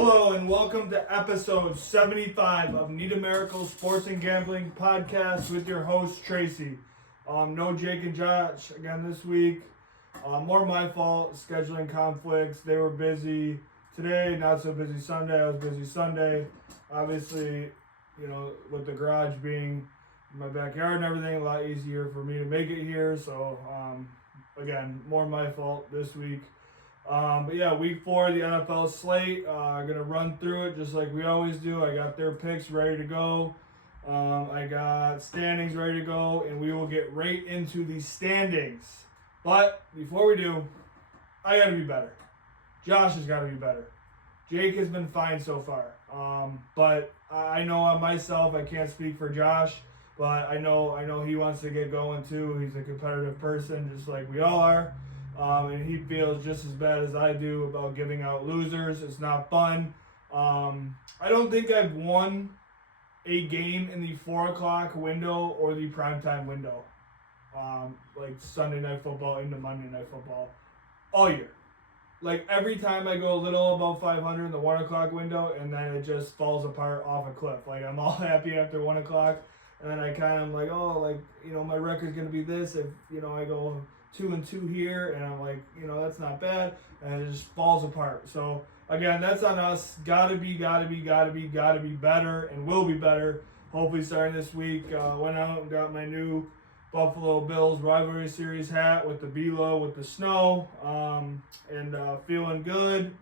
Hello and welcome to episode 75 of Need a Miracle Sports and Gambling Podcast with your host Tracy. No Jake and Josh again this week. More my fault, scheduling conflicts. They were busy today, not so busy Sunday. I was busy Sunday. Obviously, with the garage being in my backyard and everything, a lot easier for me to make it here. So, again, more my fault this week. But yeah, week 4 of the NFL slate. I'm going to run through it just like we always do. I got their picks ready to go. I got standings ready to go, and we will get right into the standings. But before we do, I got to be better. Josh has got to be better. Jake has been fine so far. But I know on myself, I can't speak for Josh, but I know he wants to get going too. He's a competitive person, just like we all are. And he feels just as bad as I do about giving out losers. It's not fun. I don't think I've won a game in the 4 o'clock window or the primetime window. Like Sunday Night Football into Monday Night Football all year. Like every time I go a little above 500 in the 1 o'clock window, and then it just falls apart off a cliff. Like I'm all happy after 1 o'clock, and then I kind of like, my record's going to be this if, I go 2-2 here, and I'm like, that's not bad, and it just falls apart. So again, that's on us. Gotta be better, and will be better. Hopefully, starting this week. Went out and got my new Buffalo Bills rivalry series hat with the B-Lo with the snow, and feeling good.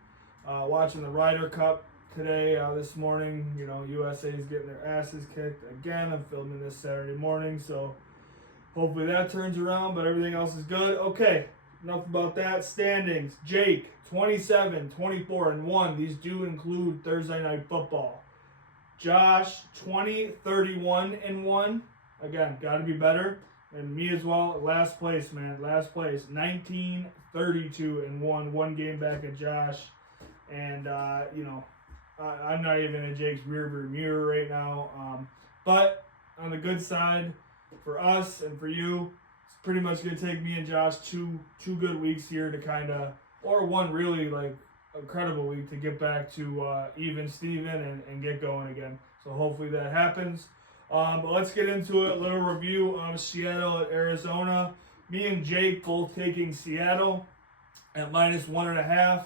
Watching the Ryder Cup today, this morning. USA is getting their asses kicked again. I'm filming this Saturday morning, so hopefully that turns around, but everything else is good. Okay, enough about that. Standings. Jake, 27, 24, and 1. These do include Thursday Night Football. Josh, 20, 31, and 1. Again, got to be better. And me as well, last place, man. Last place. 19, 32, and 1. 1 game back at Josh. And, I'm not even in Jake's rearview mirror right now. But on the good side, for us and for you, it's pretty much going to take me and Josh two good weeks here to kind of, or one really incredible week to get back to even Steven and get going again. So hopefully that happens. But let's get into it. A little review of Seattle at Arizona. Me and Jake both taking Seattle at -1.5.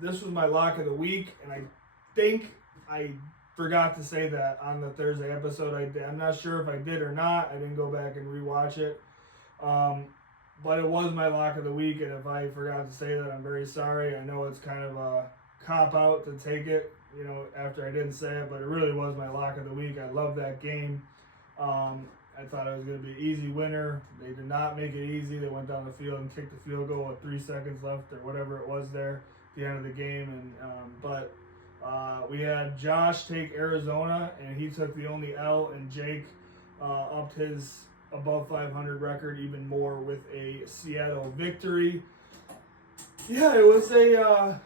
This was my lock of the week, and I think I forgot to say that on the Thursday episode. I'm not sure if I did or not. I didn't go back and rewatch it. But it was my lock of the week, and if I forgot to say that, I'm very sorry. I know it's kind of a cop-out to take it, after I didn't say it, but it really was my lock of the week. I love that game. I thought it was going to be an easy winner. They did not make it easy. They went down the field and kicked the field goal with 3 seconds left or whatever it was there at the end of the game. But we had Josh take Arizona, and he took the only L, and Jake upped his above 500 record even more with a Seattle victory. Yeah, it was a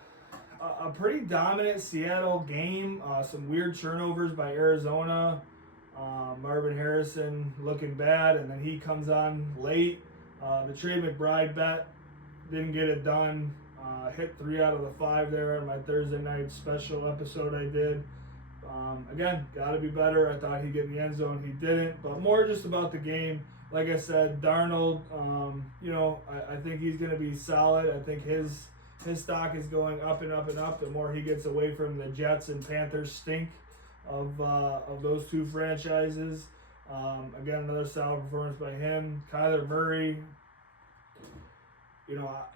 pretty dominant Seattle game. Some weird turnovers by Arizona. Marvin Harrison looking bad, and then he comes on late. The Trey McBride bet didn't get it done. Hit 3 out of the 5 there on my Thursday night special episode I did. Again, got to be better. I thought he'd get in the end zone. He didn't, but more just about the game. Like I said, Darnold, I think he's going to be solid. I think his stock is going up and up and up the more he gets away from the Jets and Panthers stink of those two franchises. Again, another solid performance by him. Kyler Murray,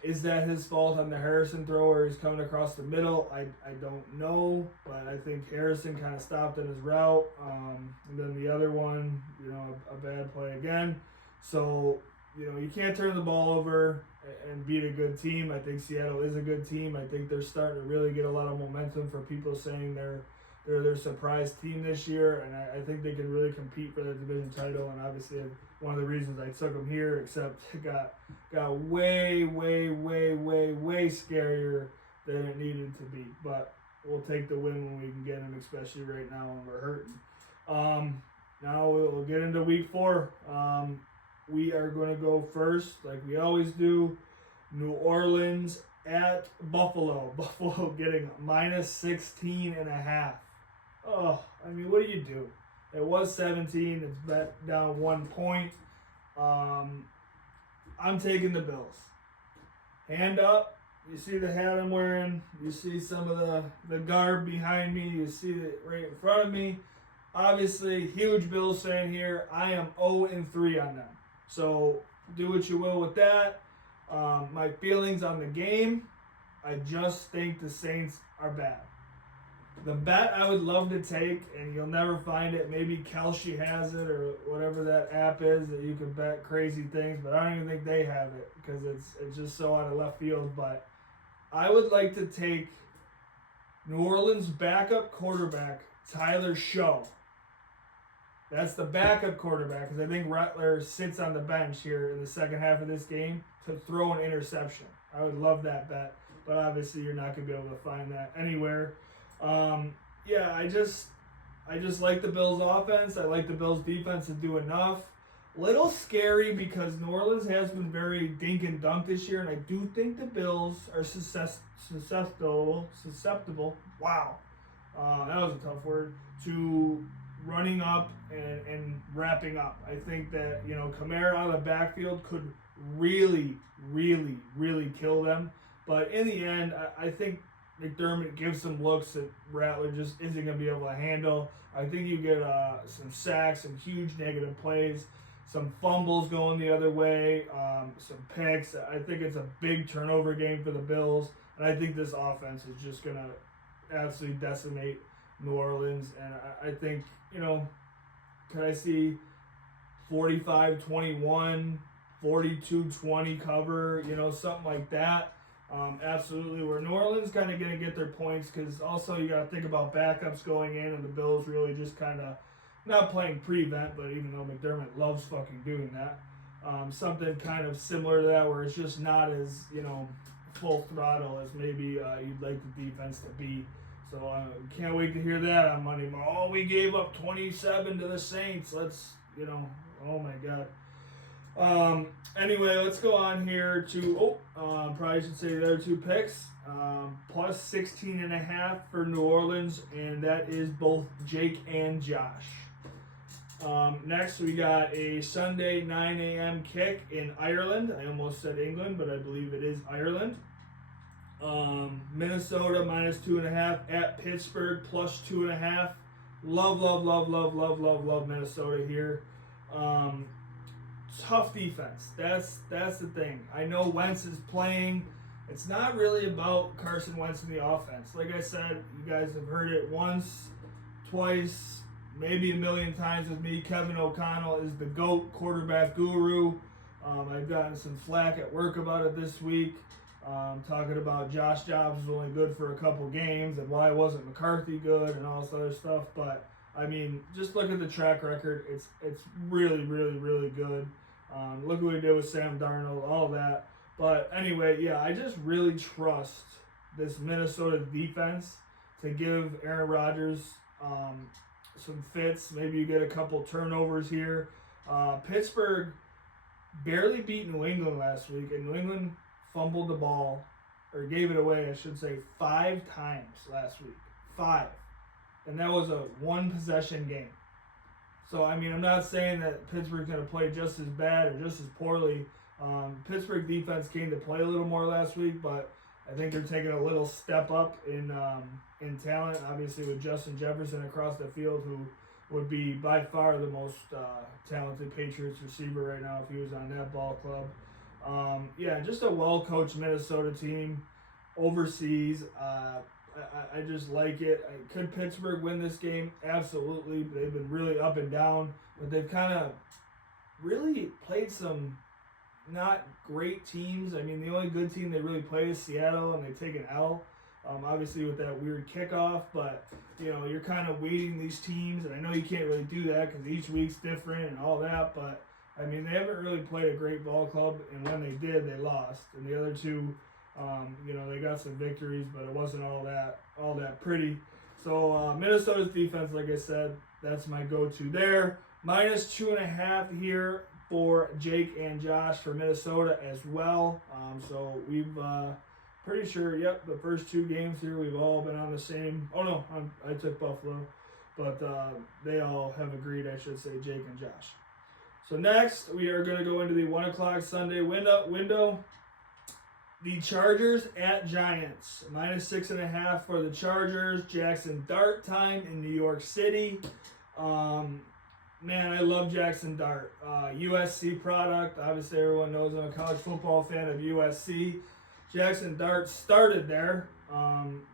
is that his fault on the Harrison throw where he's coming across the middle? I don't know, but I think Harrison kind of stopped in his route. And then the other one, a bad play again. So, you can't turn the ball over and beat a good team. I think Seattle is a good team. I think they're starting to really get a lot of momentum for people saying they're their surprise team this year, and I think they can really compete for the division title. And obviously, one of the reasons I took them here, except it got way scarier than it needed to be. But we'll take the win when we can get them, especially right now when we're hurting. Now we'll get into week 4. We are going to go first, like we always do. New Orleans at Buffalo. Buffalo getting minus 16.5. Oh, I mean, what do you do? It was 17. It's bet down 1 point. I'm taking the Bills. Hand up. You see the hat I'm wearing. You see some of the garb behind me. You see it right in front of me. Obviously, huge Bills fan here. I am 0-3 on them. So do what you will with that. My feelings on the game, I just think the Saints are bad. The bet I would love to take, and you'll never find it, maybe Kelce has it or whatever that app is that you can bet crazy things, but I don't even think they have it because it's just so out of left field. But I would like to take New Orleans backup quarterback, Tyler Show. That's the backup quarterback because I think Rattler sits on the bench here in the second half of this game to throw an interception. I would love that bet, but obviously you're not going to be able to find that anywhere. Yeah, I just like the Bills offense. I like the Bills defense to do enough. Little scary because New Orleans has been very dink and dunk this year, and I do think the Bills are susceptible. Wow, that was a tough word. To running up and wrapping up. I think that, Kamara out of the backfield could really, really, really kill them. But in the end, I think McDermott gives some looks that Rattler just isn't going to be able to handle. I think you get some sacks, some huge negative plays, some fumbles going the other way, some picks. I think it's a big turnover game for the Bills. And I think this offense is just going to absolutely decimate New Orleans. And I think, can I see 45-21, 42-20 cover, something like that. Absolutely. Where New Orleans kind of going to get their points because also you got to think about backups going in and the Bills really just kind of not playing prevent, but even though McDermott loves fucking doing that, something kind of similar to that where it's just not as, full throttle as maybe you'd like the defense to be. So can't wait to hear that on Monday. Oh, we gave up 27 to the Saints. Let's, oh my God. Anyway, let's go on here to, probably should say the other two picks. Plus 16.5 for New Orleans, and that is both Jake and Josh. Next, we got a Sunday 9 a.m. kick in Ireland. I almost said England, but I believe it is Ireland. Minnesota minus 2.5 at Pittsburgh plus 2.5. Love Minnesota here. Tough defense. That's the thing. I know Wentz is playing. It's not really about Carson Wentz in the offense. Like I said, you guys have heard it once, twice, maybe a million times with me. Kevin O'Connell is the GOAT quarterback guru. I've gotten some flack at work about it this week. Talking about Josh Jacobs was only good for a couple games and why wasn't McCarthy good and all this other stuff. But, I mean, just look at the track record. It's really, really, really good. Look what he did with Sam Darnold, all that. But anyway, yeah, I just really trust this Minnesota defense to give Aaron Rodgers some fits. Maybe you get a couple turnovers here. Pittsburgh barely beat New England last week, and New England fumbled the ball, or gave it away, I should say, 5 times last week. 5. And that was a one-possession game. So, I mean, I'm not saying that Pittsburgh's going to play just as bad or just as poorly. Pittsburgh defense came to play a little more last week, but I think they're taking a little step up in talent, obviously with Justin Jefferson across the field, who would be by far the most talented Patriots receiver right now if he was on that ball club. Yeah, just a well-coached Minnesota team overseas. I just like it. Could Pittsburgh win this game? Absolutely. They've been really up and down, but they've kind of really played some not great teams. I mean, the only good team they really play is Seattle, and they take an L. Obviously with that weird kickoff, but you're kind of weighting these teams, and I know you can't really do that because each week's different and all that, but I mean, they haven't really played a great ball club, and when they did, they lost. And the other two, they got some victories, but it wasn't all that pretty. So Minnesota's defense, like I said, that's my go-to there. Minus 2.5 here for Jake and Josh for Minnesota as well. So we've pretty sure, yep, the first 2 games here we've all been on the same. Oh no, I took Buffalo, but they all have agreed, I should say, Jake and Josh. So next, we are going to go into the 1 o'clock Sunday window. The Chargers at Giants. -6.5 for the Chargers. Jackson Dart time in New York City. Man, I love Jackson Dart. USC product. Obviously, everyone knows I'm a college football fan of USC. Jackson Dart started there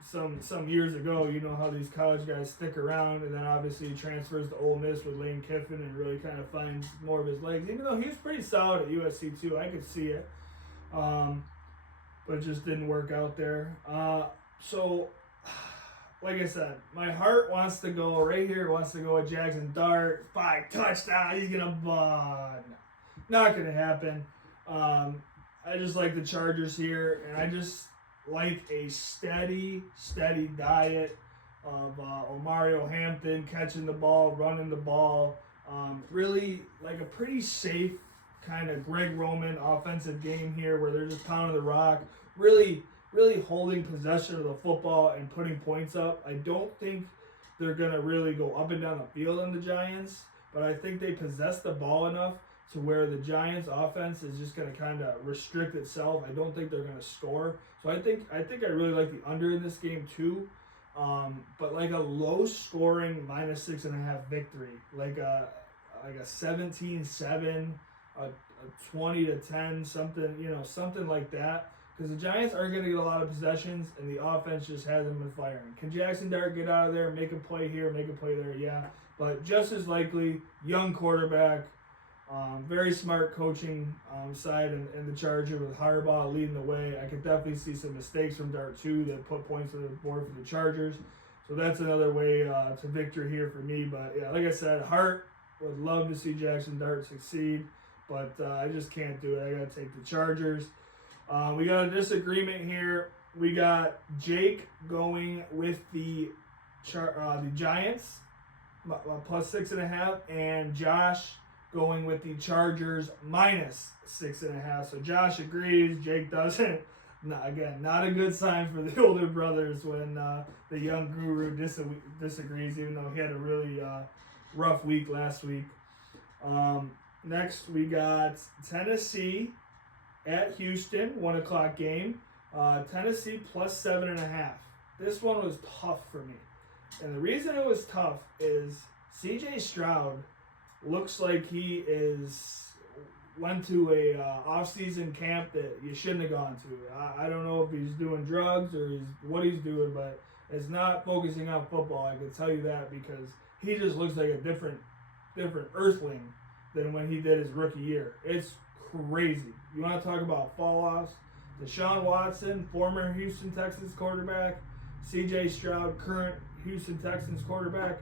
some years ago. You know how these college guys stick around, and then obviously he transfers to Ole Miss with Lane Kiffin and really kind of finds more of his legs. Even though he was pretty solid at USC too, I could see it, but it just didn't work out there. So, like I said, my heart wants to go right here. Wants to go with Jackson Dart. 5 touchdowns. He's gonna bud. Not gonna happen. I just like the Chargers here, and I just like a steady diet of Omario Hampton catching the ball, running the ball. Really like a pretty safe kind of Greg Roman offensive game here where they're just pounding the rock. Really holding possession of the football and putting points up. I don't think they're going to really go up and down the field in the Giants, but I think they possess the ball enough to where the Giants offense is just going to kind of restrict itself. I don't think they're going to score. So I think I really like the under in this game too. But like a low scoring -6.5 victory, like a 17-7, a 20-10, something like that. Because the Giants aren't going to get a lot of possessions, and the offense just hasn't been firing. Can Jackson Dart get out of there, make a play here, make a play there? Yeah. But just as likely, young quarterback, very smart coaching side and the Charger with Harbaugh leading the way. I could definitely see some mistakes from Dart, too, that put points on the board for the Chargers. So that's another way to victory here for me. But, yeah, like I said, Hart would love to see Jackson Dart succeed, but I just can't do it. I got to take the Chargers. We got a disagreement here. We got Jake going with the Giants +6.5, and Josh going with the Chargers -6.5. So Josh agrees, Jake doesn't. Again, not a good sign for the older brothers when the young guru disagrees, even though he had a really rough week last week. Next, we got Tennessee at Houston, 1 o'clock game. Tennessee +7.5. This one was tough for me. And the reason it was tough is CJ Stroud looks like he went to a off-season camp that you shouldn't have gone to. I don't know if he's doing drugs or what he's doing, but it's not focusing on football. I can tell you that because he just looks like a different earthling than when he did his rookie year. It's crazy. You want to talk about fall-offs? Deshaun Watson, former Houston Texans quarterback, CJ Stroud, current Houston Texans quarterback.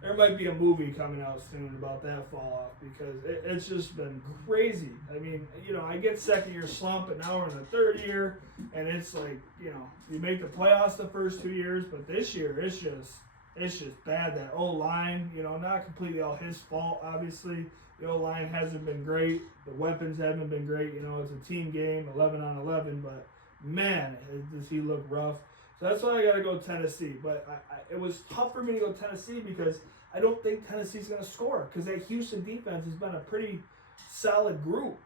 There might be a movie coming out soon about that fall-off because it's just been crazy. I mean, I get second-year slump, but now we're in the third year, and it's like, you make the playoffs the first 2 years, but this year it's just bad. That O-line, not completely all his fault, obviously. The O-line hasn't been great. The weapons haven't been great. It's a team game, 11 on 11, but man, does he look rough. So that's why I got to go Tennessee. But it was tough for me to go Tennessee because I don't think Tennessee's going to score because that Houston defense has been a pretty solid group,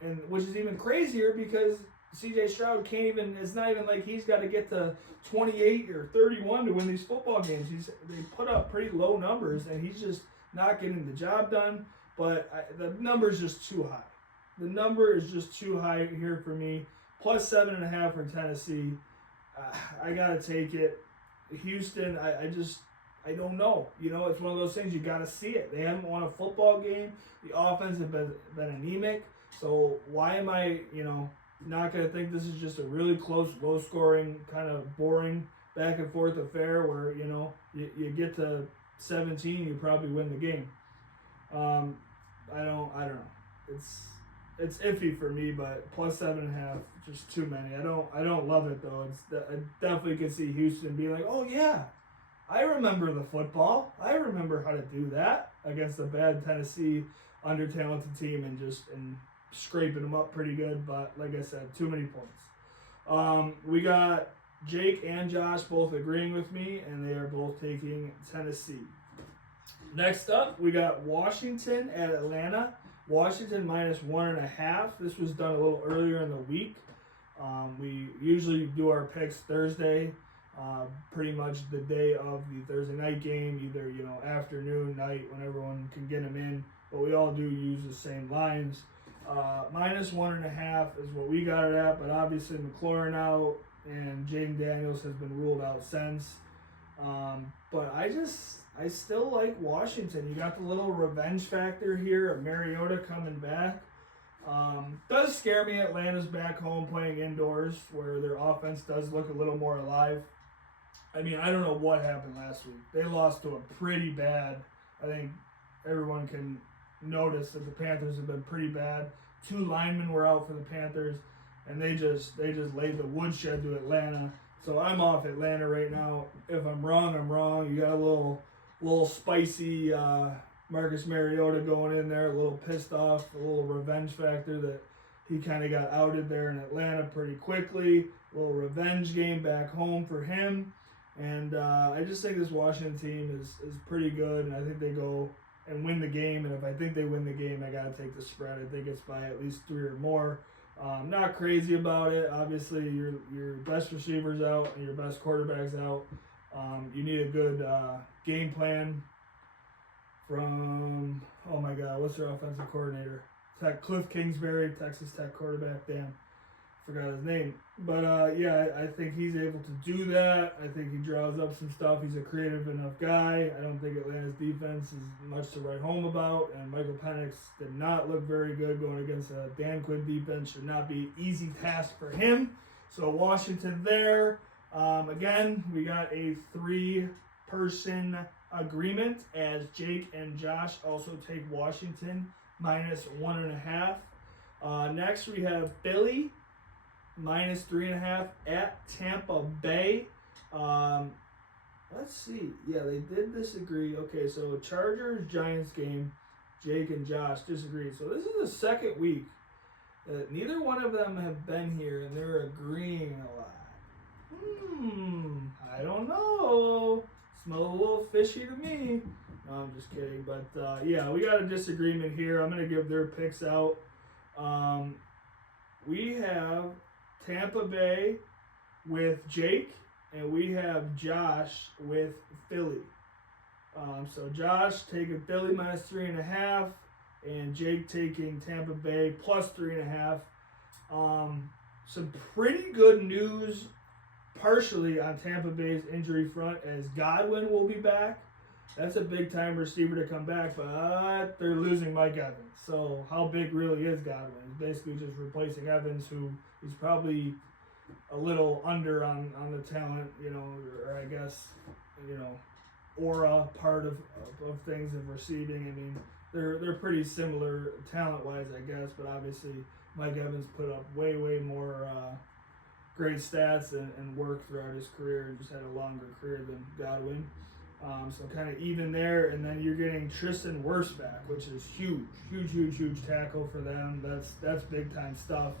and which is even crazier because C.J. Stroud it's not even like he's got to get to 28 or 31 to win these football games. They put up pretty low numbers, and he's just not getting the job done. But the number is just too high. The number is just too high here for me. +7.5 for Tennessee. I got to take it. Houston, I don't know. It's one of those things you got to see it. They haven't won a football game. The offense has been anemic. So why am I, not going to think this is just a really close, low-scoring, kind of boring back-and-forth affair where, you get to 17, you probably win the game. I don't know. It's iffy for me, but +7.5, just too many. I don't love it though. I definitely could see Houston being like, oh yeah, I remember the football. I remember how to do that against a bad Tennessee under-talented team and scraping them up pretty good. But like I said, too many points. We got Jake and Josh both agreeing with me, and they are both taking Tennessee. Next up, we got Washington at Atlanta. Washington -1.5. This was done a little earlier in the week. We usually do our picks Thursday, pretty much the day of the Thursday night game, either afternoon, night, when everyone can get them in. But we all do use the same lines. -1.5 is what we got it at, but obviously McLaurin out and Jaden Daniels has been ruled out since. But I still like Washington. You got the little revenge factor here of Mariota coming back. Does scare me Atlanta's back home playing indoors where their offense does look a little more alive. I mean, I don't know what happened last week. They lost to a pretty bad, I think everyone can notice that the Panthers have been pretty bad. 2 linemen were out for the Panthers, and they just laid the woodshed to Atlanta. So I'm off Atlanta right now. If I'm wrong, I'm wrong. You got a little spicy Marcus Mariota going in there, a little pissed off, a little revenge factor that he kind of got outed there in Atlanta pretty quickly. A little revenge game back home for him. And I just think this Washington team is pretty good, and I think they go and win the game. And if I think they win the game, I got to take the spread. I think it's by at least 3 or more. Not crazy about it. Obviously, your best receivers out and your best quarterbacks out. You need a good game plan from, oh my God, what's their offensive coordinator? Cliff Kingsbury, Texas Tech quarterback. Damn, forgot his name. But yeah, I think he's able to do that. I think he draws up some stuff. He's a creative enough guy. I don't think Atlanta's defense is much to write home about. And Michael Penix did not look very good going against a Dan Quinn defense. Should not be an easy task for him. So Washington there. Again, we got a 3-person agreement as Jake and Josh also take Washington -1.5. Next, we have Philly -3.5 at Tampa Bay. Let's see. Yeah, they did disagree. Okay, so Chargers-Giants game, Jake and Josh disagreed. So this is the second week that neither one of them have been here, and they're agreeing a lot. I don't know. Smells a little fishy to me. No, I'm just kidding. But yeah, we got a disagreement here. I'm going to give their picks out. We have Tampa Bay with Jake, and we have Josh with Philly. So Josh taking Philly -3.5, and Jake taking Tampa Bay +3.5. Some pretty good news partially on Tampa Bay's injury front as Godwin will be back. That's a big-time receiver to come back, but they're losing Mike Evans. So how big really is Godwin? He's basically just replacing Evans, who is probably a little under on the talent, or I guess, aura part of things of receiving. I mean, they're pretty similar talent-wise, I guess, but obviously Mike Evans put up way more great stats and work throughout his career, and just had a longer career than Godwin. So kind of even there, and then you're getting Tristan Wirfs back, which is huge tackle for them. That's big time stuff.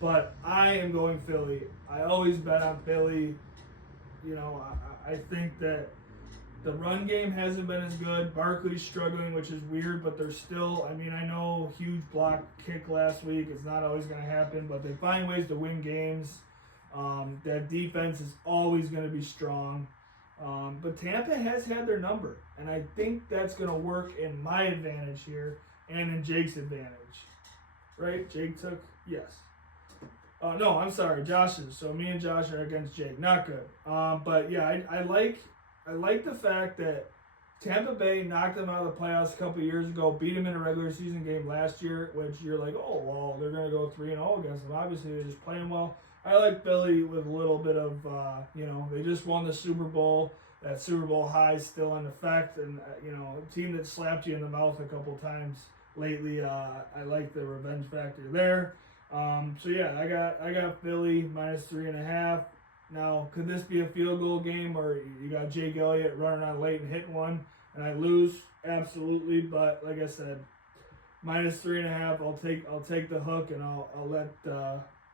But I am going Philly. I always bet on Philly. I think that the run game hasn't been as good. Barkley's struggling, which is weird, but they're still, I know huge block kick last week. It's not always going to happen, but they find ways to win games. That defense is always going to be strong. But Tampa has had their number, and I think that's going to work in my advantage here and in Jake's advantage. Right? Jake took? Yes. No, I'm sorry, Josh's. So me and Josh are against Jake. Not good. But yeah, I like the fact that Tampa Bay knocked them out of the playoffs a couple years ago, beat them in a regular season game last year, which you're like, oh, well, they're going to go 3-0 against them. Obviously, they're just playing well. I like Philly with a little bit of, they just won the Super Bowl. That Super Bowl high is still in effect. And, a team that slapped you in the mouth a couple times lately, I like the revenge factor there. So, yeah, I got Philly -3.5. Now, could this be a field goal game where you got Jake Elliott running on late and hitting one and I lose? Absolutely. But, like I said, -3.5, I'll take the hook, and I'll let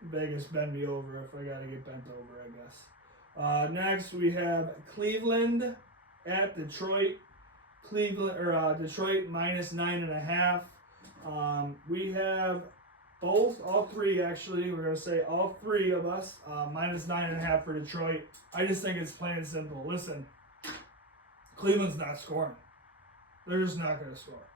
Vegas bend me over if I got to get bent over, I guess. Next, we have Cleveland at Detroit. Detroit minus 9.5. We have all three actually. We're gonna say all three of us minus 9.5 for Detroit. I just think it's plain and simple. Listen, Cleveland's not scoring. They're just not gonna score,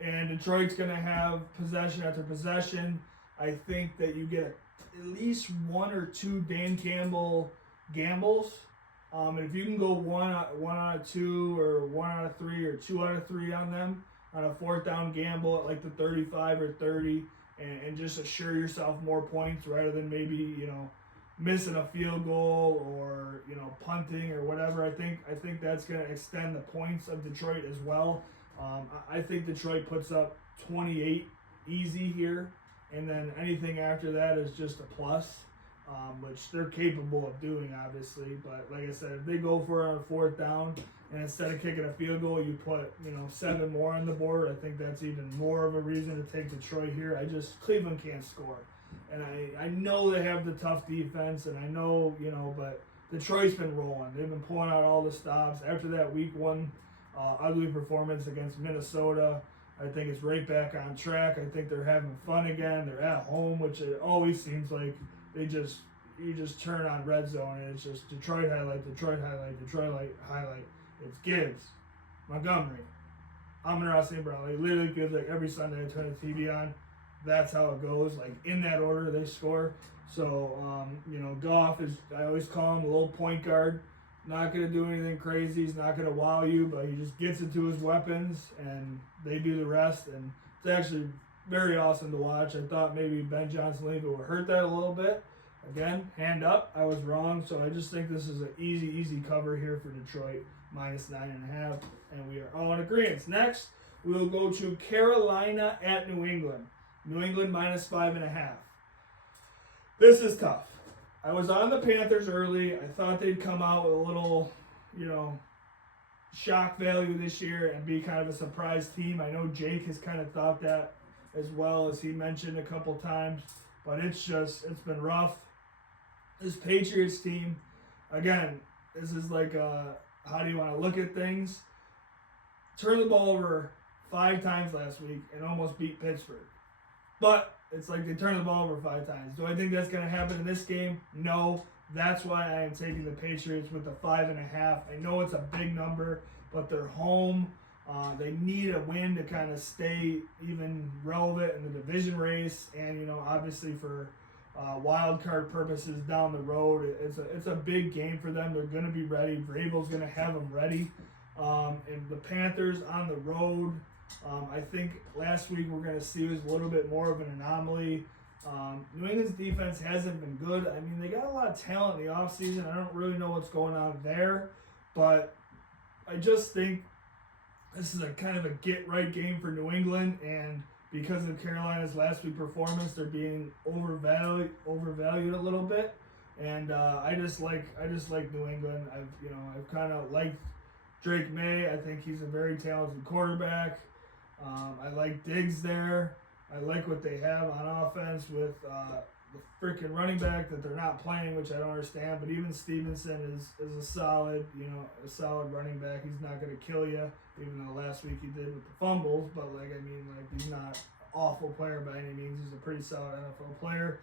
and Detroit's gonna have possession after possession. I think that you get at least one or two Dan Campbell gambles. And if you can go one out of two or 1 out of 3 or 2 out of 3 on them on a 4th down gamble at like the 35 or 30 and just assure yourself more points rather than maybe, missing a field goal or, punting or whatever. I think that's going to extend the points of Detroit as well. I think Detroit puts up 28 easy here, and then anything after that is just a plus. Which they're capable of doing, obviously. But like I said, if they go for it on a 4th down, and instead of kicking a field goal, you put 7 more on the board, I think that's even more of a reason to take Detroit here. Cleveland can't score, and I know they have the tough defense, and I know but Detroit's been rolling. They've been pulling out all the stops after that Week 1 ugly performance against Minnesota. I think it's right back on track. I think they're having fun again. They're at home, which it always seems like. You just turn on Red Zone and it's just Detroit highlight. It's Gibbs, Montgomery, Amon-Ra St. Brown. It literally feels like every Sunday I turn the TV on. That's how it goes. Like in that order they score. So Goff is, I always call him a little point guard. Not gonna do anything crazy. He's not gonna wow you, but he just gets it to his weapons and they do the rest. And it's actually very awesome to watch. I thought maybe Ben Johnson-Levi would hurt that a little bit. Again, hand up. I was wrong. So I just think this is an easy cover here for Detroit, minus 9.5. And we are all in agreement. Next, we will go to Carolina at New England. New England minus 5.5. This is tough. I was on the Panthers early. I thought they'd come out with a little, shock value this year and be kind of a surprise team. I know Jake has kind of thought that as well, as he mentioned a couple times, but it's been rough. This Patriots team, again, this is like how do you want to look at things? Turned the ball over 5 times last week and almost beat Pittsburgh. But it's like they turned the ball over 5 times. Do I think that's going to happen in this game? No. That's why I am taking the Patriots with the 5.5. I know it's a big number, but they're home. They need a win to kind of stay even relevant in the division race, and obviously for wild card purposes down the road, it's a big game for them. They're going to be ready. Vrabel's going to have them ready. And the Panthers on the road, I think last week we're going to see was a little bit more of an anomaly. New England's defense hasn't been good. I mean, they got a lot of talent in the offseason. I don't really know what's going on there, but I just think this is a kind of a get-right game for New England, and because of Carolina's last week performance, they're being overvalued a little bit. And I just like New England. I've kind of liked Drake May. I think he's a very talented quarterback. I like Diggs there. I like what they have on offense with the freaking running back that they're not playing, which I don't understand. But even Stevenson is a solid running back. He's not going to kill you, even though last week he did with the fumbles. But he's not an awful player by any means. He's a pretty solid NFL player.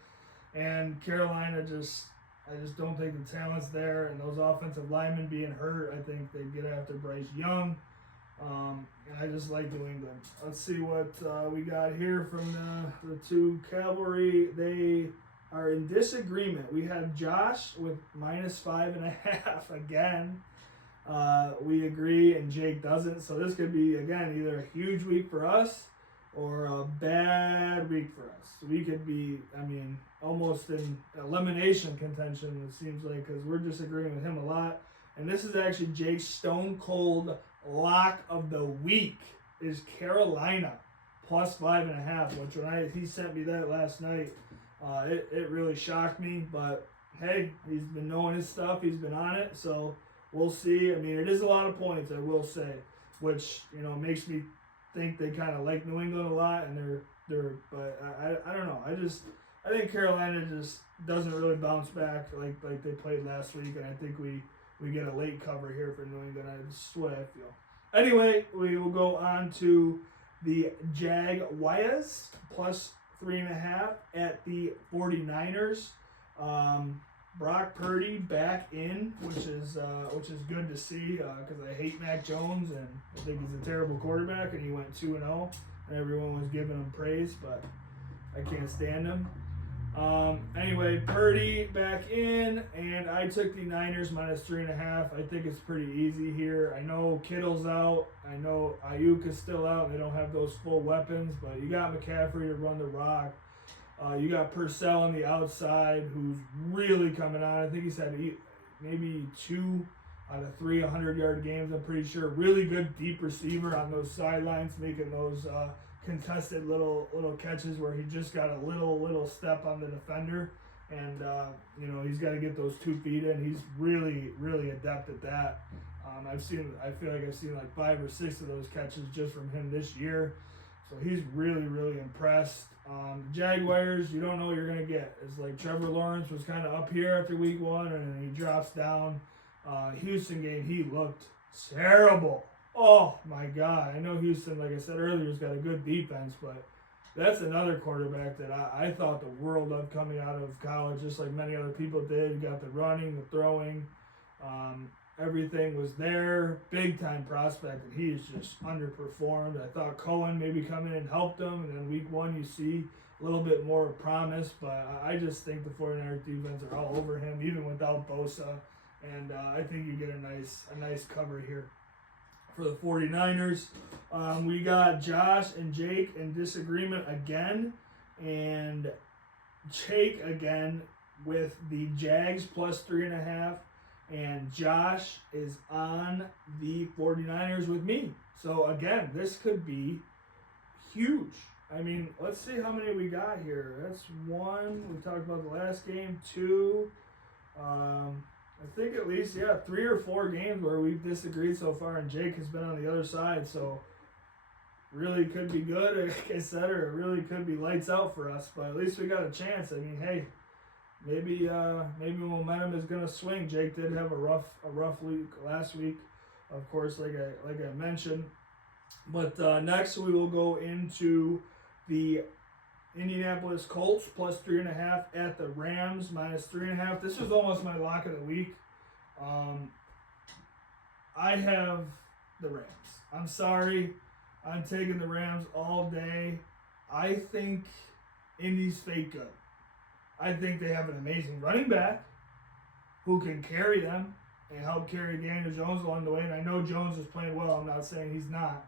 And Carolina I just don't think the talent's there. And those offensive linemen being hurt, I think they get after Bryce Young. And I just like New England. Let's see what we got here from the two Cavalry. They are in disagreement. We have Josh with minus 5.5 again. We agree, and Jake doesn't. So this could be, again, either a huge week for us or a bad week for us. We could be, almost in elimination contention, it seems like, because we're disagreeing with him a lot. And this is actually Jake's stone cold lock of the week is Carolina plus 5.5, which when he sent me that last night, it really shocked me. But hey, he's been knowing his stuff. He's been on it, so we'll see. It is a lot of points, I will say, which makes me think they kind of like New England a lot, and they're. But I don't know. I think Carolina just doesn't really bounce back like they played last week, and I think we get a late cover here for New England. That's what I feel. Anyway, we will go on to the Jaguars plus 3.5 at the 49ers. Brock Purdy back in, which is good to see because I hate Mac Jones and I think he's a terrible quarterback, and he went 2-0 and everyone was giving him praise, but I can't stand him. Anyway, Purdy back in, and I took the Niners minus 3.5. I think it's pretty easy here. I know Kittle's out. I know Ayuk is still out. They don't have those full weapons, but you got McCaffrey to run the rock. You got Purcell on the outside, who's really coming on. I think he's had maybe 2 out of 3 100-yard games, I'm pretty sure. Really good deep receiver on those sidelines, making those contested little catches where he just got a little step on the defender. And, he's got to get those 2 feet in. He's really, really adept at that. I feel like I've seen like 5 or 6 of those catches just from him this year. So he's really, really impressed. Jaguars, you don't know what you're going to get. It's like Trevor Lawrence was kind of up here after week 1, and then he drops down. Houston game, he looked terrible. Oh, my God. I know Houston, like I said earlier, has got a good defense, but that's another quarterback that I thought the world of coming out of college, just like many other people did. You got the running, the throwing. Everything was there. Big-time prospect, and he's just underperformed. I thought Cohen maybe come in and helped him, and then week 1 you see a little bit more promise, but I just think the 49ers defense are all over him, even without Bosa, and I think you get a nice cover here for the 49ers. We got Josh and Jake in disagreement again, and Jake again with the Jags plus 3.5. And Josh is on the 49ers with me. So, again, this could be huge. I mean, let's see how many we got here. That's 1. We talked about the last game. 2. I think at least, 3 or 4 games where we've disagreed so far, and Jake has been on the other side. So, really could be good, like I said, or it really could be lights out for us. But at least we got a chance. I mean, hey. Maybe momentum is gonna swing. Jake did have a rough week last week, of course, like I mentioned. But next we will go into the Indianapolis Colts plus 3.5 at the Rams minus 3.5. This was almost my lock of the week. I have the Rams. I'm sorry, I'm taking the Rams all day. I think Indy's fake good. I think they have an amazing running back who can carry them and help carry Daniel Jones along the way. And I know Jones is playing well. I'm not saying he's not.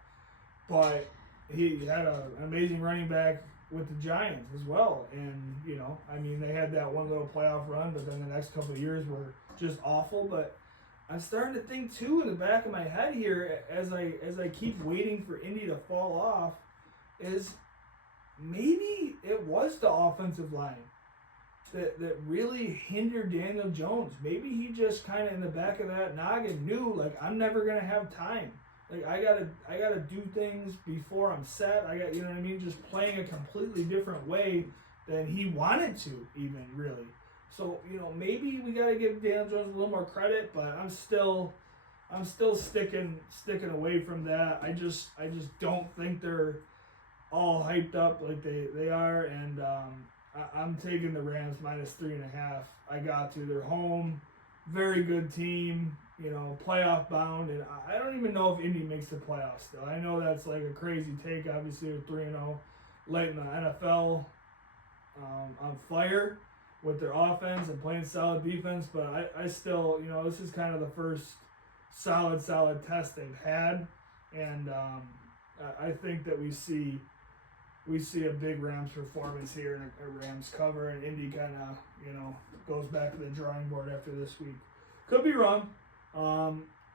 But he had an amazing running back with the Giants as well. And, they had that one little playoff run, but then the next couple of years were just awful. But I'm starting to think, too, in the back of my head here, as I keep waiting for Indy to fall off, is maybe it was the offensive line that really hindered Daniel Jones. Maybe he just kind of in the back of that noggin knew, like, I'm never gonna have time. Like, I gotta do things before I'm set. Just playing a completely different way than he wanted to, even, really. So, maybe we gotta give Daniel Jones a little more credit, but I'm still sticking away from that. I just don't think they're all hyped up like they are, and I'm taking the Rams minus 3.5. I got to. They're home. Very good team. Playoff bound. And I don't even know if Indy makes the playoffs still. I know that's like a crazy take. Obviously, they're 3-0 late in the NFL on fire with their offense and playing solid defense. But I still, this is kind of the first solid test they've had. And I think that we see a big Rams performance here and a Rams cover, and Indy kind of, goes back to the drawing board after this week. Could be wrong.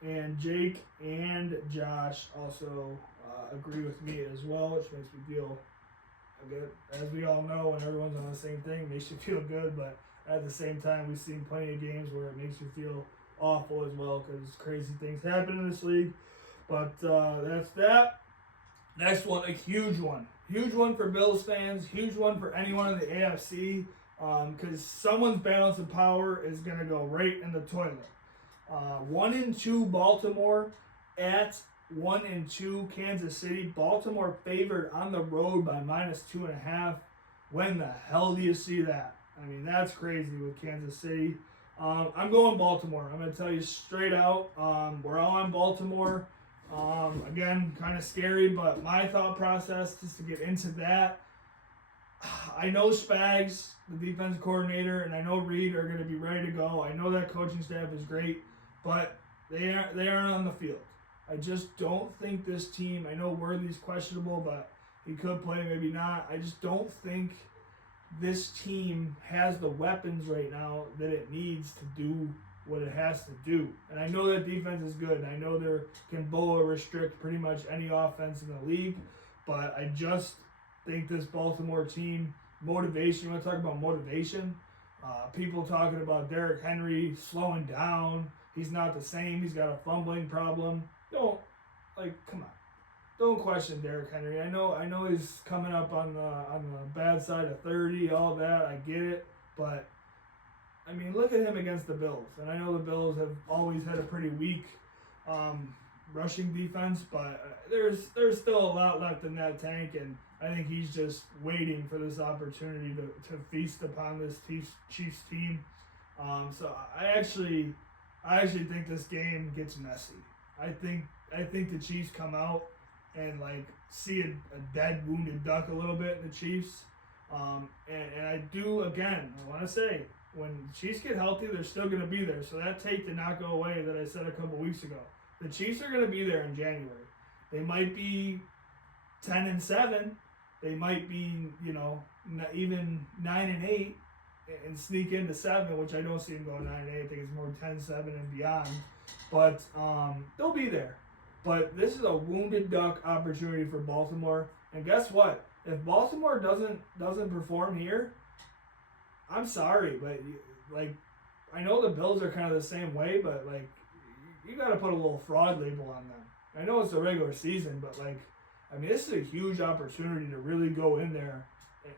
And Jake and Josh also agree with me as well, which makes me feel good. As we all know, when everyone's on the same thing, it makes you feel good, but at the same time, we've seen plenty of games where it makes you feel awful as well because crazy things happen in this league. But that's that. Next one, a huge one. Huge one for Bills fans, huge one for anyone in the AFC, because someone's balance of power is going to go right in the toilet. 1-2 Baltimore at 1-2 Kansas City. Baltimore favored on the road by -2.5. When the hell do you see that? I mean, that's crazy with Kansas City. I'm going Baltimore. I'm going to tell you straight out. We're all on Baltimore. Again, kind of scary, but my thought process, just to get into that, I know Spags, the defense coordinator, and I know Reed are going to be ready to go. I know that coaching staff is great, but they aren't on the field. I just don't think this team, I know Worthy's questionable, but he could play, maybe not. I just don't think this team has the weapons right now that it needs to do what it has to do. And I know that defense is good, and I know they can boa restrict pretty much any offense in the league, but I just think this Baltimore team, motivation, you want to talk about motivation? People talking about Derrick Henry slowing down. He's not the same. He's got a fumbling problem. Come on. Don't question Derrick Henry. I know he's coming up on the bad side of 30, all that. I get it, but I mean, look at him against the Bills. And I know the Bills have always had a pretty weak rushing defense, but there's still a lot left in that tank, and I think he's just waiting for this opportunity to feast upon this Chiefs team. So I actually think this game gets messy. I think the Chiefs come out and see a dead, wounded duck a little bit in the Chiefs. And I do, again, I want to say, when the Chiefs get healthy, they're still going to be there. So that take did not go away that I said a couple weeks ago. The Chiefs are going to be there in January. They might be 10-7. They might be, even 9-8 and sneak into 7, which I don't see them going 9-8. I think it's more 10-7 and beyond. But they'll be there. But this is a wounded duck opportunity for Baltimore. And guess what? If Baltimore doesn't perform here, I'm sorry, but I know the Bills are kind of the same way, but you got to put a little fraud label on them. I know it's the regular season, but this is a huge opportunity to really go in there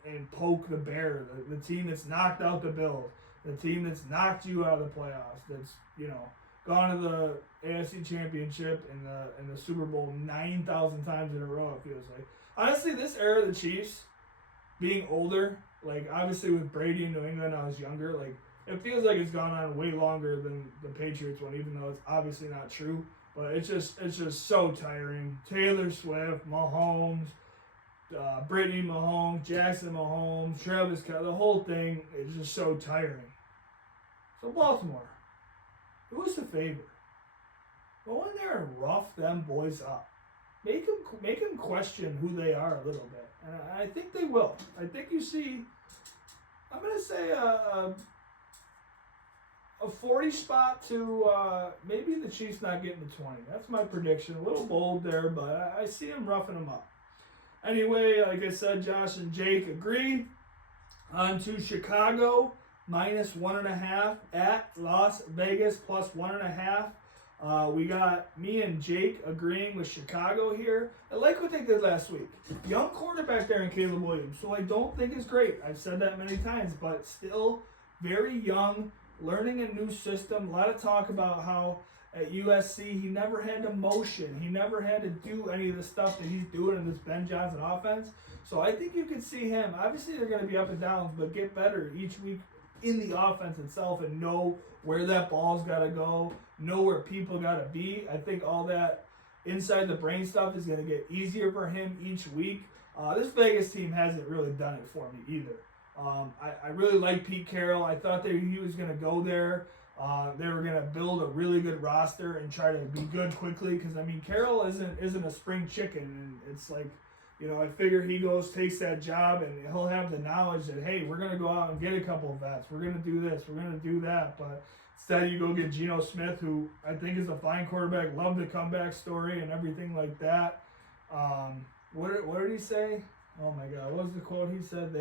and poke the bear, the team that's knocked out the Bills, the team that's knocked you out of the playoffs, that's gone to the AFC Championship and the Super Bowl 9,000 times in a row. It feels like. Honestly, this era of the Chiefs, being older, obviously with Brady in New England, I was younger. It feels like it's gone on way longer than the Patriots one, even though it's obviously not true. But it's just so tiring. Taylor Swift, Mahomes, Brittany Mahomes, Jackson Mahomes, Travis Kelce, the whole thing is just so tiring. So Baltimore, who's the favorite? Go in there and rough them boys up. Make them question who they are a little bit. And I think they will. I think you see, I'm going to say a 40 spot to maybe the Chiefs not getting to 20. That's my prediction. A little bold there, but I see them roughing them up. Anyway, like I said, Josh and Jake agree. On to Chicago, -1.5 at Las Vegas, +1.5. We got me and Jake agreeing with Chicago here. I like what they did last week. Young quarterback there in Caleb Williams, so I don't think is great. I've said that many times, but still very young, learning a new system. A lot of talk about how at USC he never had to motion. He never had to do any of the stuff that he's doing in this Ben Johnson offense. So I think you could see him. Obviously, they're going to be up and downs, but get better each week in the offense itself and know where that ball's got to go, know where people got to be. I think all that inside the brain stuff is going to get easier for him each week. This Vegas team hasn't really done it for me either. I really like Pete Carroll. I thought that he was going to go there. They were going to build a really good roster and try to be good quickly because, Carroll isn't a spring chicken. And it's I figure he takes that job, and he'll have the knowledge that, hey, we're going to go out and get a couple of vets. We're going to do this. We're going to do that. But instead, you go get Geno Smith, who I think is a fine quarterback. Love the comeback story and everything like that. What did he say? Oh, my God. What was the quote he said?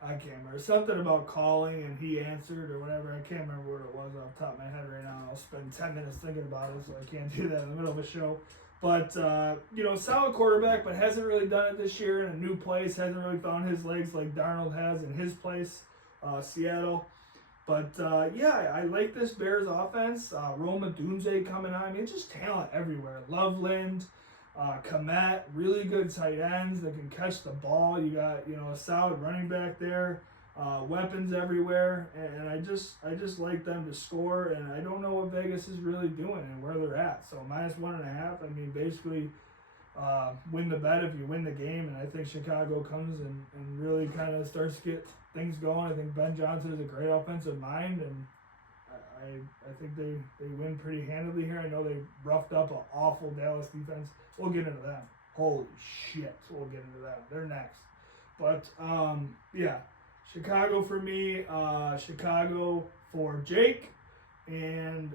I can't remember. Something about calling and he answered or whatever. I can't remember what it was off the top of my head right now. I'll spend 10 minutes thinking about it, so I can't do that in the middle of a show. But, solid quarterback, but hasn't really done it this year in a new place. Hasn't really found his legs like Darnold has in his place, Seattle. But, I like this Bears offense. Roma Dunze coming on. I mean, just talent everywhere. Loveland, Komet, really good tight ends that can catch the ball. You got, a solid running back there. Weapons everywhere, and I just like them to score, and I don't know what Vegas is really doing and where they're at. So -1.5. I mean, basically, win the bet if you win the game, and I think Chicago comes and really kind of starts to get things going. I think Ben Johnson is a great offensive mind, and I think they win pretty handily here. I know they roughed up an awful Dallas defense. We'll get into them. Holy shit, we'll get into them. They're next. But, Chicago for me, Chicago for Jake, and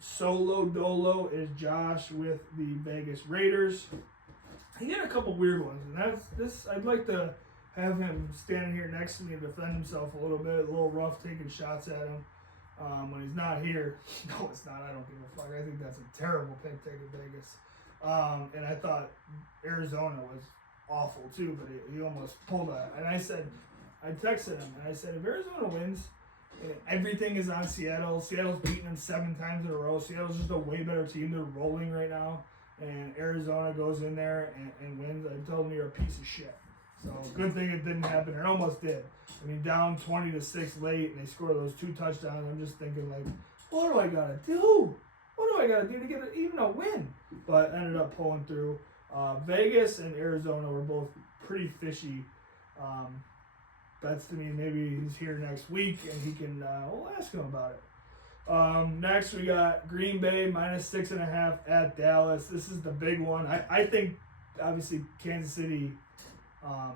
Solo Dolo is Josh with the Vegas Raiders. He had a couple weird ones, and that's this. I'd like to have him standing here next to me to defend himself a little bit. A little rough taking shots at him when he's not here. No, it's not. I don't give a fuck. I think that's a terrible pick taking Vegas. And I thought Arizona was awful too, but he almost pulled a. And I texted him and I said, if Arizona wins, everything is on Seattle. Seattle's beaten them 7 times in a row. Seattle's just a way better team. They're rolling right now. And Arizona goes in there and wins. I told him you're a piece of shit. So good thing it didn't happen. It almost did. I mean, down 20-6 late, and they score those 2 touchdowns. I'm just thinking, like, what do I gotta do? What do I gotta do to get even a win? But ended up pulling through. Vegas and Arizona were both pretty fishy bets to me. Maybe he's here next week and he can. We'll ask him about it. Next we got Green Bay -6.5 at Dallas. This is the big one. I think obviously Kansas City,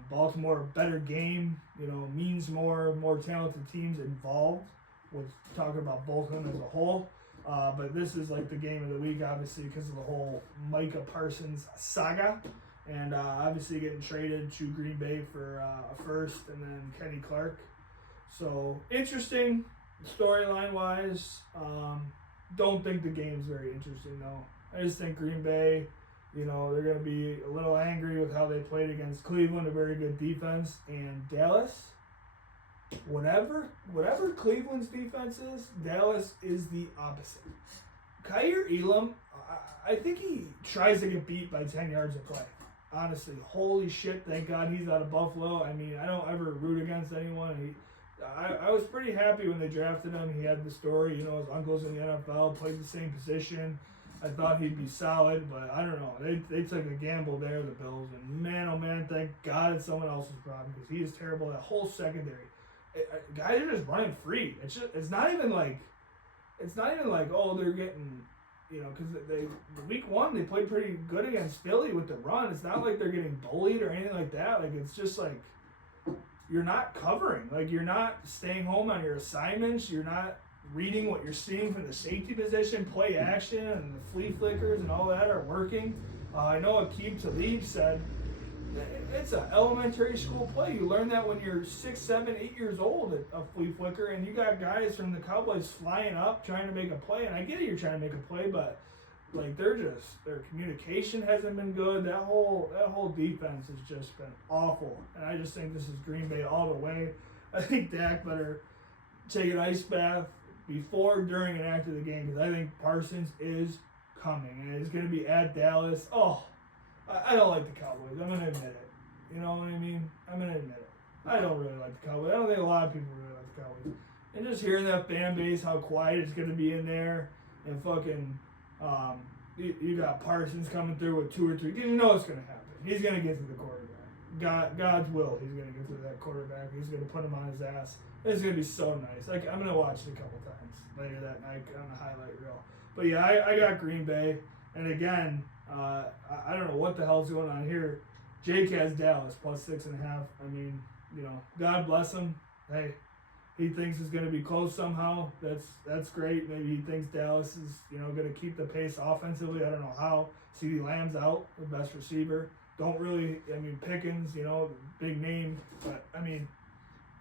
Baltimore, better game. Means more talented teams involved. We're talking about both of them as a whole. But this is like the game of the week, obviously, because of the whole Micah Parsons saga. And obviously getting traded to Green Bay for a first and then Kenny Clark. So, interesting storyline-wise. Don't think the game's very interesting, though. I just think Green Bay, they're going to be a little angry with how they played against Cleveland, a very good defense. And Dallas, whatever Cleveland's defense is, Dallas is the opposite. Kaiir Elam, I think he tries to get beat by 10 yards of play. Honestly, holy shit, thank God he's out of Buffalo. I mean, I don't ever root against anyone. I was pretty happy when they drafted him. He had the story, his uncle's in the NFL, played the same position. I thought he'd be solid, but I don't know. They took a gamble there, the Bills. And man, oh man, thank God it's someone else's problem because he is terrible. That whole secondary. Guys are just running free. It's not even like, oh, they're getting, because they week 1 they played pretty good against Philly with the run. It's not like they're getting bullied or anything like that. Like, it's just like you're not covering. Like, you're not staying home on your assignments. You're not reading what you're seeing from the safety position, play action, and the flea flickers and all that are working. I know Aqib Talib said it's an elementary school play. You learn that when you're 6, 7, 8 years old at a flea flicker, and you got guys from the Cowboys flying up trying to make a play. And I get it, you're trying to make a play, but like their communication hasn't been good. That whole defense has just been awful. And I just think this is Green Bay all the way. I think Dak better take an ice bath before, during, and after the game because I think Parsons is coming, and it's going to be at Dallas. Oh, I don't like the Cowboys. I'm going to admit it. You know what I mean? I'm going to admit it. I don't really like the Cowboys. I don't think a lot of people really like the Cowboys. And just hearing that fan base, how quiet it's going to be in there, and fucking, you got Parsons coming through with 2 or 3. You know it's going to happen. He's going to get to the quarterback. God's will. He's going to get to that quarterback. He's going to put him on his ass. It's going to be so nice. Like, I'm going to watch it a couple times later that night on the highlight reel. But yeah, I got Green Bay. And again, I don't know what the hell's going on here. Jake has Dallas +6.5. I mean, God bless him. Hey, he thinks it's going to be close somehow. That's great. Maybe he thinks Dallas is, going to keep the pace offensively. I don't know how. CeeDee Lamb's out, the best receiver. Pickens, big name. But,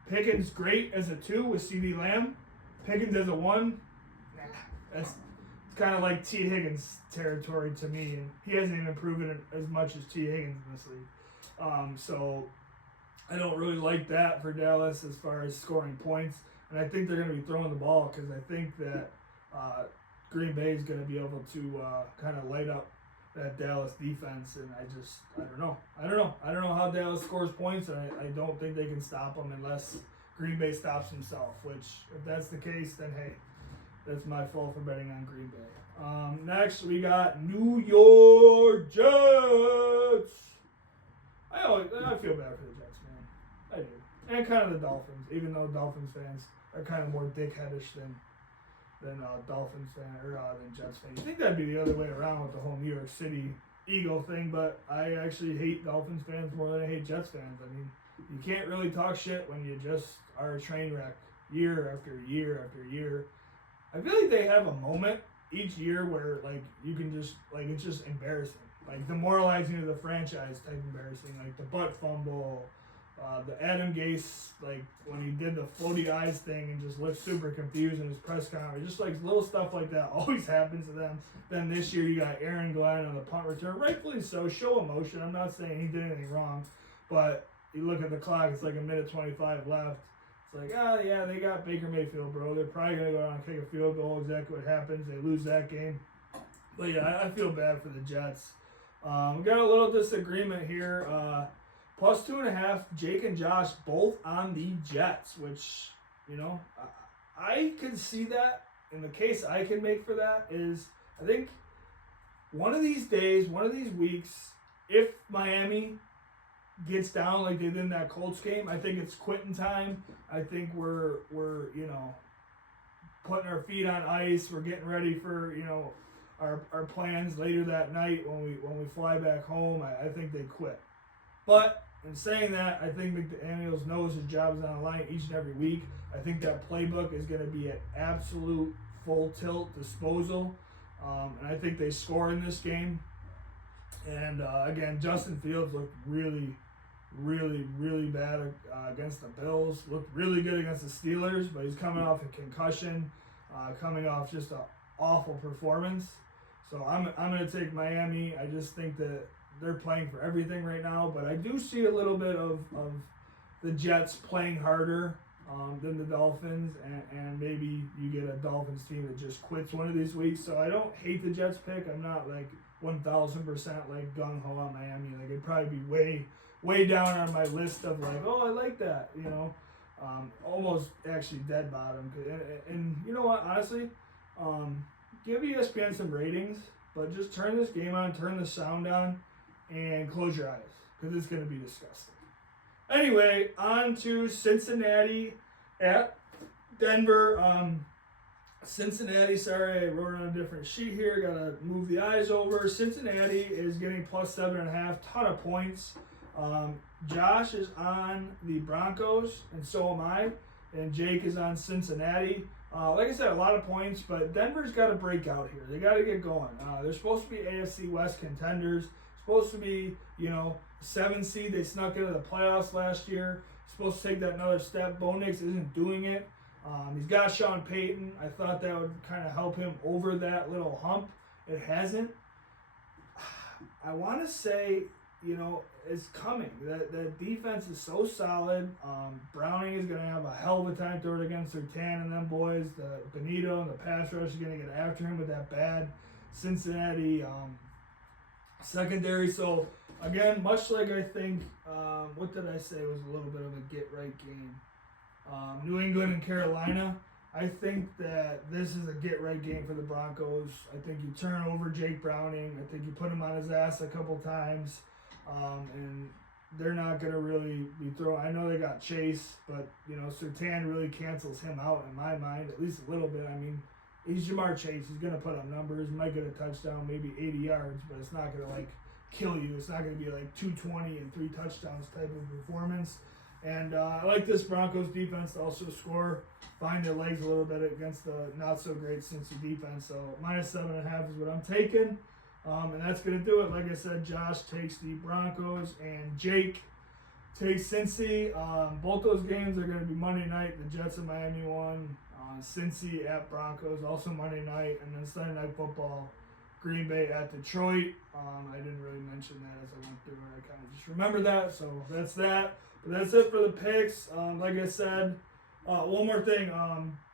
Pickens great as a 2 with CeeDee Lamb. Pickens as a 1, it's kind of like T. Higgins territory to me, and he hasn't even proven it as much as T. Higgins in this league. So I don't really like that for Dallas as far as scoring points, and I think they're going to be throwing the ball because I think that Green Bay is going to be able to kind of light up that Dallas defense, and I don't know. I don't know how Dallas scores points, and I don't think they can stop them unless Green Bay stops himself, which, if that's the case, then hey, that's my fault for betting on Green Bay. Next, we got New York Jets. I feel bad for the Jets, man. I do. And kind of the Dolphins, even though Dolphins fans are kind of more dickheadish than Dolphins fan or than Jets fans. You think that'd be the other way around with the whole New York City ego thing, but I actually hate Dolphins fans more than I hate Jets fans. I mean, you can't really talk shit when you just are a train wreck year after year after year. I feel like they have a moment each year where like you can just like it's just embarrassing, like demoralizing to the franchise type embarrassing, like the butt fumble, the Adam Gase, like when he did the floaty eyes thing and just looked super confused in his press conference, just like little stuff like that always happens to them. Then this year you got Aaron Glenn on the punt return, rightfully so, show emotion. I'm not saying he did anything wrong, but you look at the clock, it's like a minute 25 left. It's like, oh yeah, they got Baker Mayfield, bro. They're probably gonna go out and kick a field goal. Exactly what happens. They lose that game. But yeah, I feel bad for the Jets. We got a little disagreement here. Plus 2.5, Jake and Josh both on the Jets, which, you know, I can see that. And the case I can make for that is, I think one of these days, one of these weeks, if Miami gets down like they did in that Colts game, I think it's quitting time. I think we're you know, putting our feet on ice. We're getting ready for, you know, our plans later that night when we fly back home. I think they quit. But in saying that, I think McDaniels knows his job is on the line each and every week. I think that playbook is going to be at absolute full tilt disposal. And I think they score in this game. And again, Justin Fields looked really bad against the Bills. Looked really good against the Steelers, but he's coming off a concussion, coming off just an awful performance. So I'm going to take Miami. I just think that they're playing for everything right now, but I do see a little bit of the Jets playing harder than the Dolphins, and maybe you get a Dolphins team that just quits one of these weeks. So I don't hate the Jets pick. I'm not like 1,000% like gung-ho on Miami. Like it'd probably be way down on my list of like, oh, I like that, you know, almost actually dead bottom. And you know what, honestly, give ESPN some ratings, but just turn this game on, turn the sound on, and close your eyes, because it's going to be disgusting. Anyway, on to Cincinnati at Denver. Cincinnati, sorry, I wrote it on a different sheet here. Got to move the eyes over. Cincinnati is getting plus 7.5, ton of points. Josh is on the Broncos, and so am I. And Jake is on Cincinnati. Like I said, a lot of points, but Denver's got to break out here. They got to get going. They're supposed to be AFC West contenders. Supposed to be, you know, 7 seed. They snuck into the playoffs last year. Supposed to take that another step. Bo Nix isn't doing it. He's got Sean Payton. I thought that would kind of help him over that little hump. It hasn't. I want to say, you know, it's coming. That defense is so solid. Browning is going to have a hell of a time throwing against Sertan and them boys. The Benito and the pass rush is going to get after him with that bad Cincinnati secondary. So again, much like I think, what did I say was a little bit of a get-right game? New England and Carolina. I think that this is a get-right game for the Broncos. I think you turn over Jake Browning. I think you put him on his ass a couple times. And they're not going to really be throwing. I know they got Chase, but, you know, Sertan really cancels him out in my mind, at least a little bit. I mean, he's Jamar Chase. He's going to put up numbers. Might get a touchdown, maybe 80 yards, but it's not going to, like, kill you. It's not going to be, like, 220 and 3 touchdowns type of performance. And I like this Broncos defense to also score, find their legs a little bit against the not-so-great Cincy defense. So minus 7.5 is what I'm taking. And that's going to do it. Like I said, Josh takes the Broncos and Jake takes Cincy. Both those games are going to be Monday night. The Jets and Miami won. Cincy at Broncos, also Monday night, and then Sunday night football, Green Bay at Detroit. I didn't really mention that as I went through it. I kind of just remembered that, so that's that. But that's it for the picks. Like I said, one more thing.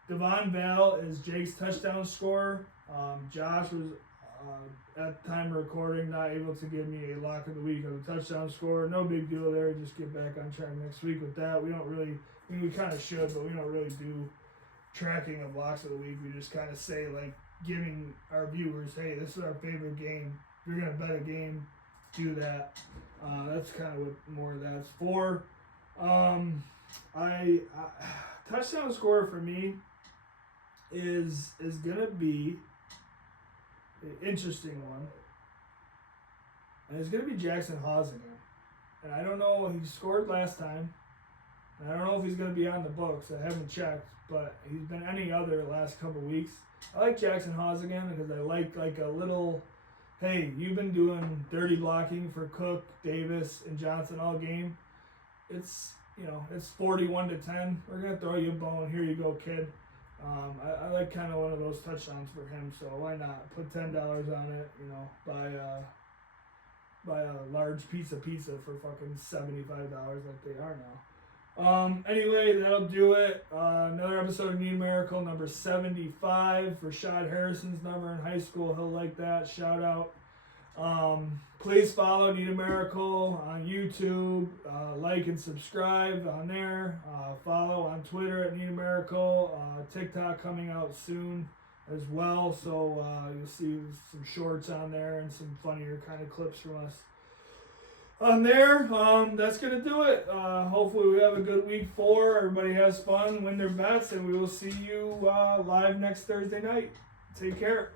Devon Val is Jake's touchdown scorer. Josh was, at the time of recording, not able to give me a lock of the week of a touchdown scorer. No big deal there. Just get back on track next week with that. We don't really, I mean, we kind of should, but we don't really do tracking of locks of the week. We just kind of say, like, giving our viewers, hey, this is our favorite game. If you're going to bet a game, do that. That's kind of what more of that's for. Touchdown scorer for me is going to be an interesting one. And it's going to be Jackson Hawes again. And I don't know, he scored last time. And I don't know if he's going to be on the books. I haven't checked, but he's been any other last couple weeks. I like Jackson Hawes again because I like a little, hey, you've been doing dirty blocking for Cook, Davis, and Johnson all game. It's 41-10. We're going to throw you a bone. Here you go, kid. I like kind of one of those touchdowns for him, so why not? Put $10 on it, buy a large piece of pizza for fucking $75 like they are now. Anyway, that'll do it. Another episode of Need a Miracle, number 75. Rashad Harrison's number in high school. He'll like that. Shout out. Please follow Need a Miracle on YouTube. Like and subscribe on there. Follow on Twitter at Need a Miracle. TikTok coming out soon as well. So you'll see some shorts on there and some funnier kind of clips from us on there. That's going to do it. Hopefully we have a good week 4. Everybody has fun, win their bets, and we will see you live next Thursday night. Take care.